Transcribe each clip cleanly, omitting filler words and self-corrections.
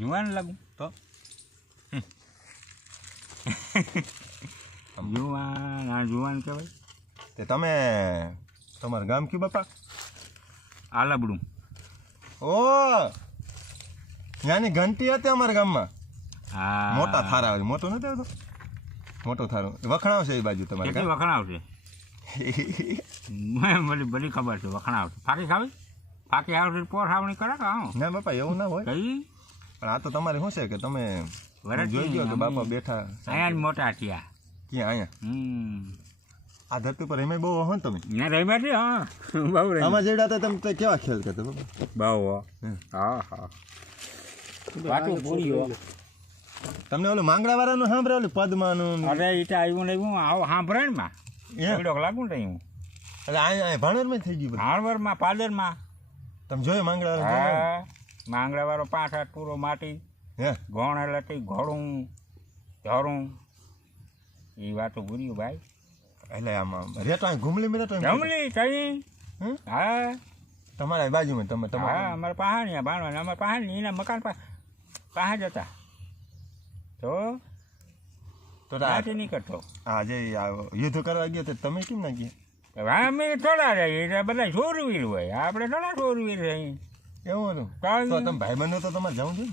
જુવાન લાગુ તો જુવાન કહેવાય. તે તમે તમારું ગામ કયું બાપા? આલાબડું. ઓ ત્યાંની ઘંટી હતી અમારા ગામમાં. હા, મોટા થારા આવે. મોટો નથી આવતો? મોટો થારો વખણાવશે એ બાજુ તમારે કેટલી વખણાવશે? બધી ખબર છે વખણાવશે. ફાંકી ખાવી? ફાંકી આવશે પોર ખાવણી કરે કે? હા ના બાપા એવું ના હોય. કઈ પણ આ તો તમારે શું છે કે તમે વરસ જોઈ ગયો કે બાપા બેઠા અહીંયા જ મોટા થયા. ક્યાં? અહીંયા આ ધરતી પર એમાં બહુ હો ને તમે? ના રમ્યા છે. હા બહુ રમ્યા. આમાં જેડા હતા તમે તો કેવા ખેલ કરતા બાપા? બહુ. હા હા પાછું પૂરી. તમને ઓલું માંગડા વાળાનું સાંભળે ઓલું પદ્માનું? અરે એ તો આવ્યું ને એવું આવું સાંભળે ને માં એવડોક લાગુ ને હું. એટલે અહીંયા ભાણવરમાં થઈ ગયું બધું. હાણવરમાં પાદરમાં તમે જોયું માંગડા વાળા? હા માંગડાવાળો 5 હાથ પૂરો માટી હે ઘોણ એટલે ઘોડું ધોરું એ વાતો ભૂર્યું ભાઈ. એટલે આમાં રેટા ઘૂમલી મેં જમલી કઈ. હા તમારા બાજુમાં તમે હા તમારા અમારે પહાણિયા બાણવાના અમારે પહાણી એના મકાન પાસે જ હતા. તો તો ત્યાંથી નીકળતો. હા જે યુદ્ધ કરવા ગયો તો તમે કેમ ના ગયા? હવે અમે થોડા રહીએ એટલે બધા શોરવીર હોય, આપણે થોડા શોરવીર રહીએ. એવું હતું તો તમે ભાઈ બહેનો તો તમારે જવું જોઈએ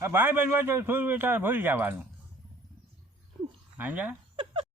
ને? ભાઈ બહેન હોય તો શોરવીર તારે ભૂલી જવાનું. સમજ્યા?